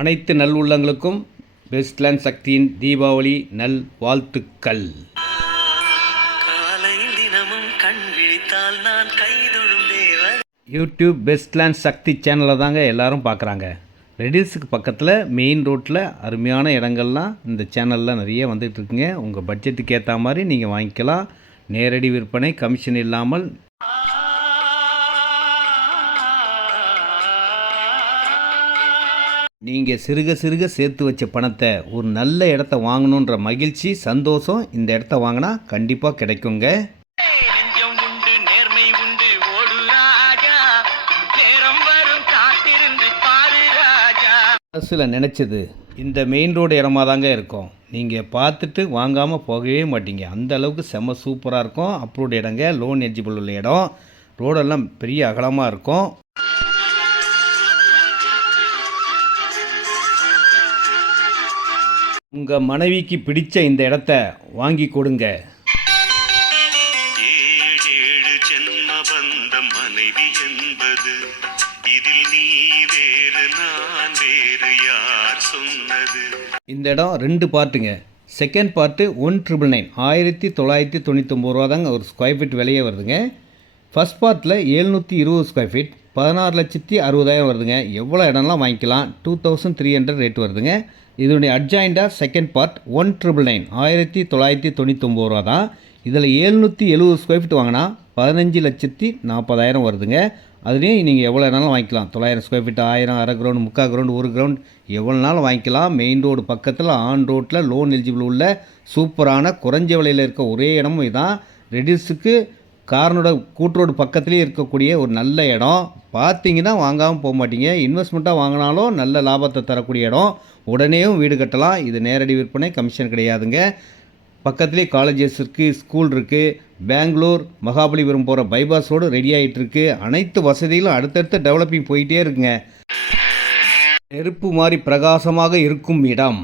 அனைத்து நல்லுள்ளங்களுக்கும் பெஸ்ட்லேண்ட் சக்தியின் தீபாவளி நல் வாழ்த்துக்கள். யூடியூப் பெஸ்ட்லேண்ட் சக்தி சேனலை தாங்க எல்லோரும் பார்க்குறாங்க. ரெடில்ஸுக்கு பக்கத்தில் மெயின் ரோட்டில் அருமையான இடங்கள்லாம் இந்த சேனலில் நிறைய வந்துட்டு இருக்குங்க. உங்கள் பட்ஜெட்டுக்கு ஏற்ற மாதிரி நீங்கள் வாங்கிக்கலாம். நேரடி விற்பனை, கமிஷன் இல்லாமல். நீங்கள் சிறுக சிறுக சேர்த்து வச்ச பணத்தை ஒரு நல்ல இடத்த வாங்கணுன்ற மகிழ்ச்சி, சந்தோஷம் இந்த இடத்த வாங்கினா கண்டிப்பாக கிடைக்குங்க. மனசில் நினச்சது இந்த மெயின் ரோடு இடமா தாங்க இருக்கும். நீங்கள் பார்த்துட்டு வாங்காமல் போகவே மாட்டீங்க. அந்த அளவுக்கு செம்ம சூப்பராக இருக்கும். அப்ரூவ்டு இடங்க, லோன் எலிஜிபிள் உள்ள இடம். ரோடெல்லாம் பெரிய அகலமாக இருக்கும். உங்கள் மனைவிக்கு பிடிச்ச இந்த இடத்த வாங்கி கொடுங்க. மனைவி என்பது இதில் நீ வேறு நான் வேறு யார் சொன்னது. இந்த இடம் 2 பார்ட்டுங்க. செகண்ட் பார்ட்டு 1,999 1999 ரூபா தாங்க ஒரு ஸ்கொயர் ஃபீட் விலையே வருதுங்க. ஃபஸ்ட் பார்ட்டில் 720 ஸ்கொயர் ஃபீட் 16,60,000 வருதுங்க. எவ்வளோ இடம்லாம் வாங்கிக்கலாம். 2,300 ரேட் வருதுங்க. இதனுடைய அட்ஜாயிண்டாக செகண்ட் பார்ட் 1,999 1999 ரூபா தான். இதில் 770 ஸ்கொயர் ஃபீட் வாங்கினா 15,40,000 வருதுங்க. அதுலேயும் நீங்கள் எவ்வளோ இடம்னாலும் வாங்கிக்கலாம். 900 ஸ்கொயர் ஃபீட், 1000, அரை கிரவுண்ட், 3/4 கிரவுண்ட், 1 கிரவுண்ட் எவ்வளோ நாளும் வாங்கிக்கலாம். மெயின் ரோடு பக்கத்தில் ஆன் ரோட்டில் லோன் எலிஜிபிள் உள்ள சூப்பரான குறைஞ்ச விலையில் இருக்க ஒரே இடமும் இதான். ரெடில்ஸுக்கு காரனோட கூட்டுரோடு பக்கத்துலேயே இருக்கக்கூடிய ஒரு நல்ல இடம். பார்த்தீங்கன்னா வாங்காமல் போக மாட்டீங்க. இன்வெஸ்ட்மெண்ட்டாக வாங்கினாலும் நல்ல லாபத்தை தரக்கூடிய இடம். உடனேயும் வீடு கட்டலாம். இது நேரடி விற்பனை, கமிஷன் கிடையாதுங்க. பக்கத்துலேயே காலேஜஸ் இருக்குது, ஸ்கூல் இருக்குது. பெங்களூர் மகாபலிபுரம் போகிற பைபாஸ் ரோடு ரெடி ஆகிட்டுருக்கு. அனைத்து வசதிகளும் அடுத்தடுத்த டெவலப்பிங் போயிட்டே இருக்குங்க. நெருப்பு மாதிரி பிரகாசமாக இருக்கும் இடம்.